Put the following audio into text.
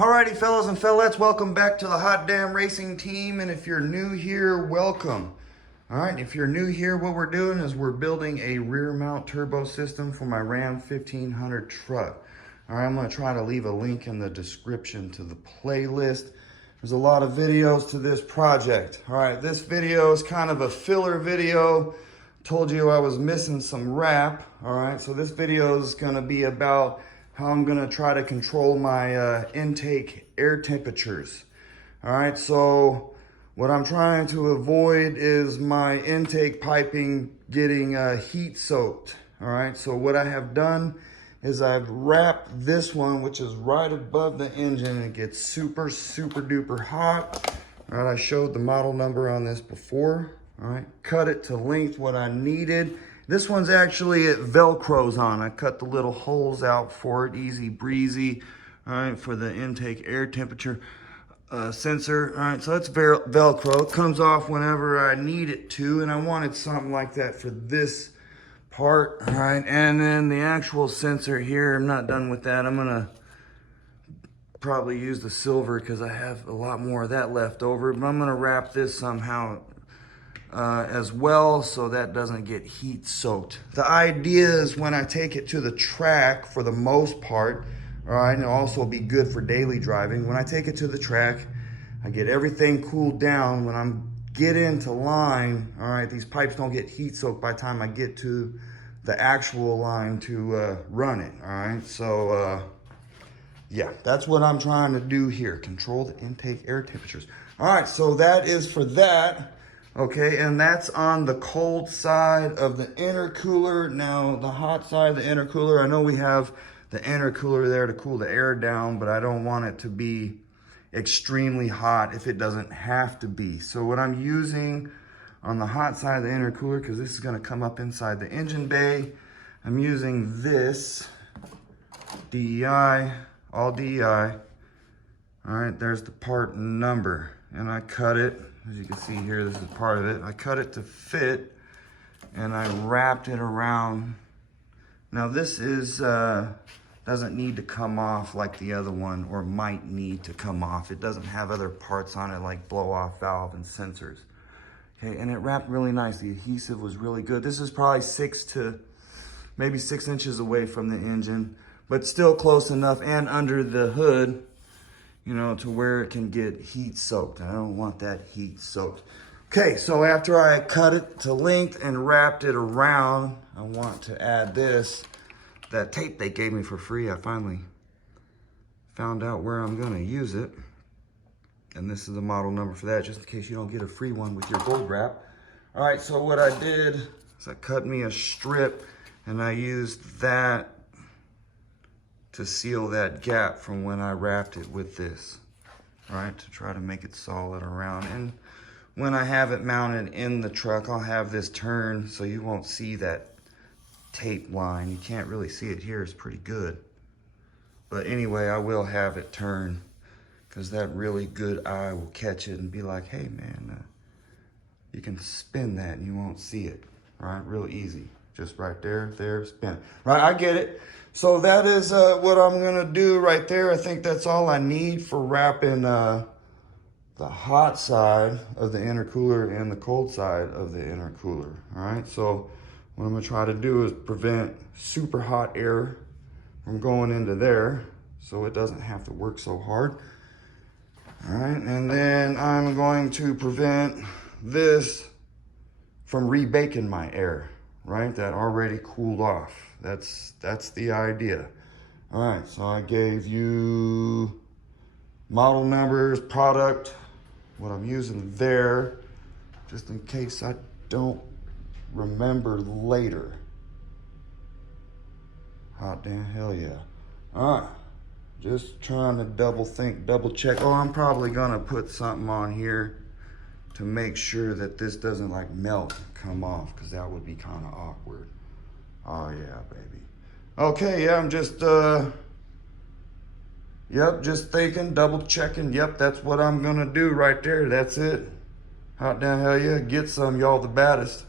Alrighty, fellas and fellettes, welcome back to the Hot Damn Racing Team. And if you're new here, welcome. Alright, if you're new here, what we're doing is we're building a rear mount turbo system for my Ram 1500 truck. Alright, I'm going to try to leave a link in the description to the playlist. There's a lot of videos to this project. Alright, this video is kind of a filler video. Told you I was missing some wrap. Alright, so this video is going to be about how I'm gonna try to control my intake air temperatures. All right, so what I'm trying to avoid is my intake piping getting heat soaked. All right, so what I have done is I've wrapped this one, which is right above the engine. It gets super duper hot. All right, I showed the model number on this before. All right, cut it to length what I needed. This one's actually, it Velcros on. I cut the little holes out for it, easy breezy, all right, for the intake air temperature sensor. All right, so it's Velcro. It comes off whenever I need it to, and I wanted something like that for this part, all right? And then the actual sensor here, I'm not done with that. I'm gonna probably use the silver because I have a lot more of that left over, but I'm gonna wrap this somehow as well, so that doesn't get heat soaked. The idea is when I take it to the track, for the most part, all right, and it'll also be good for daily driving. When I take it to the track, I get everything cooled down. When I'm get into line, all right, these pipes don't get heat soaked by the time I get to the actual line to run it, all right? So yeah, that's what I'm trying to do here, control the intake air temperatures. All right, so that is for that. Okay, and that's on the cold side of the intercooler. Now, the hot side of the intercooler, I know we have the intercooler there to cool the air down, but I don't want it to be extremely hot if it doesn't have to be. So what I'm using on the hot side of the intercooler, because this is going to come up inside the engine bay, I'm using this DEI, all DEI. All right, there's the part number, and I cut it. As you can see here, this is part of it. I cut it to fit, and I wrapped it around. Now this is doesn't need to come off like the other one, or might need to come off. It doesn't have other parts on it like blow-off valve and sensors. Okay, and it wrapped really nice. The adhesive was really good. This is probably maybe 6 inches away from the engine, but still close enough, and under the hood, you know, to where it can get heat soaked. I don't want that heat soaked. Okay, so after I cut it to length and wrapped it around, I want to add that tape they gave me for free. I finally found out where I'm gonna use it. And this is the model number for that, just in case you don't get a free one with your gold wrap. All right, so what I did is I cut me a strip, and I used that to seal that gap from when I wrapped it with this, all right, to try to make it solid around. And when I have it mounted in the truck, I'll have this turn so you won't see that tape line. You can't really see it here, it's pretty good. But anyway, I will have it turn, because that really good eye will catch it and be like, hey man, you can spin that and you won't see it, all right, real easy. Just right there, spin it. Right, I get it. So that is what I'm gonna do right there. I think that's all I need for wrapping the hot side of the intercooler and the cold side of the intercooler. All right, so what I'm gonna try to do is prevent super hot air from going into there, so it doesn't have to work so hard. All right, and then I'm going to prevent this from rebaking my air, right? That already cooled off. That's the idea. All right, so I gave you model numbers, product, what I'm using there, just in case I don't remember later. Hot damn, hell yeah. All right, just trying to double think, double check. Oh, I'm probably gonna put something on here to make sure that this doesn't like melt, come off, because that would be kind of awkward. Oh yeah, baby. Okay, yeah, I'm just just thinking, double checking. Yep, that's what I'm gonna do right there. That's it. Hot damn, hell yeah, get some, y'all the baddest.